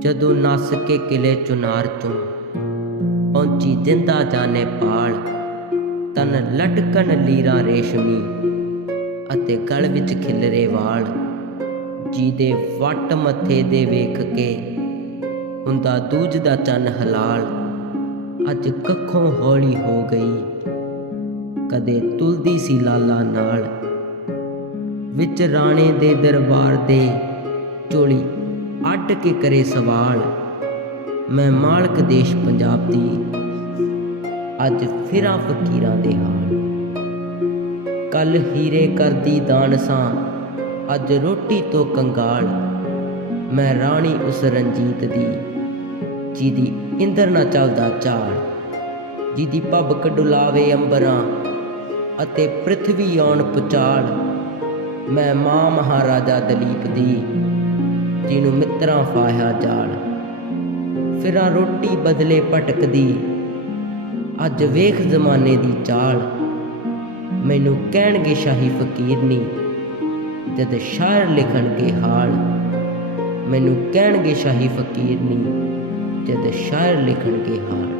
ਜਦੋਂ ਨਸ ਕੇ ਕਿਲੇ ਚੁਨਾਰ ਚੋਂ, ਪਹੁੰਚੀ ਜਿੰਦਾ ਜਾਣੇ ਪਾਲ। ਤਨ ਲਟਕਣ ਲੀਰਾ ਰੇਸ਼ਮੀ ਅਤੇ ਗਲ ਵਿੱਚ ਖਿਲਰੇ ਵਾਲ। ਜਿਹਦੇ ਵੱਟ ਮੱਥੇ ਦੇ ਵੇਖ ਕੇ ਹੁੰਦਾ ਦੂਜ ਦਾ ਚੰਨ ਹਲਾਲ। ਅੱਜ ਕੱਖੋਂ ਹੌਲੀ ਹੋ ਗਈ, ਕਦੇ ਤੁਲਦੀ ਸੀ ਲਾਲਾ ਨਾਲ। ਵਿੱਚ ਰਾਣੇ ਦੇ ਦਰਬਾਰ ਦੇ ਚੋਲੀ ਅੱਡ ਕੇ ਕਰੇ ਸਵਾਲ। ਮੈਂ ਮਾਲਕ ਦੇਸ਼ ਪੰਜਾਬ ਦੀ ਅੱਜ ਫਿਰਾਂ ਫਕੀਰਾਂ ਦੇ ਹਾਲ। ਕੱਲ ਹੀਰੇ ਕਰਦੀ ਦਾਨਸਾਂ ਅੱਜ ਰੋਟੀ ਤੋਂ ਕੰਗਾਲ। ਮੈਂ ਰਾਣੀ ਉਸ ਰਣਜੀਤ ਦੀ, ਜਿਹਦੀ ਇੰਦਰ ਨਾ ਚੱਲਦਾ ਚਾਲ। ਜਿਹਦੀ ਪੱਬ ਕਡੁਲਾਵੇ ਅੰਬਰਾਂ ਅਤੇ ਪ੍ਰithvi ਆਉਣ ਪੁਚਾਲ। ਮੈਂ ਮਾਂ ਮਹਾਰਾਜਾ ਦਲੀਪ ਦੀ ਜਿਹਨੂੰ ਮਿੱਤਰਾਂ ਫਾਇਆ ਜਾਲ ਫਿਰਾਂ ਰੋਟੀ ਬਦਲੇ ਭਟਕਦੀ, ਅੱਜ ਵੇਖ ਜ਼ਮਾਨੇ ਦੀ ਚਾਲ। ਮੈਨੂੰ ਕਹਿਣਗੇ ਸ਼ਾਹੀ ਫਕੀਰਨੀ ਜਦ ਸ਼ਾਇਰ ਲਿਖਣਗੇ ਹਾਲ। ਮੈਨੂੰ ਕਹਿਣਗੇ ਸ਼ਾਹੀ ਫਕੀਰਨੀ ਜਦ ਸ਼ਾਇਰ ਲਿਖਣਗੇ ਹਾਲ।